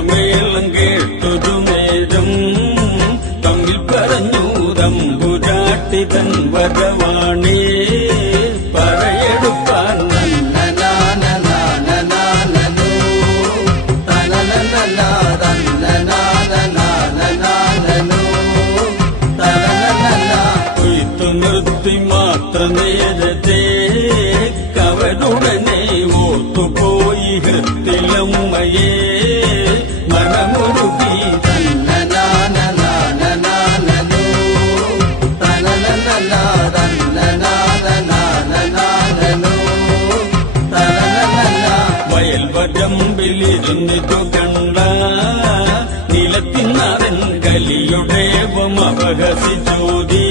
ചെമ്പമേളം കേട്ടൊരു നേരം തമ്മിൽ പറഞ്ഞു തമ്പുരാട്ടി തൻ വരവാണേ പറയെടുപ്പാൻ കൊയ്ത്തു നിർത്തി മാത്ര നേരത്തെ കവരുടനെ ഓത്തുപോയി ഹൃത്തിലമ്മയെ മനമുരുകി വയൽവരമ്പിലിരുന്നിതു കണ്ട നിലത്തിനാരൻ കലിയുടെ അപഹസിച്ചോതി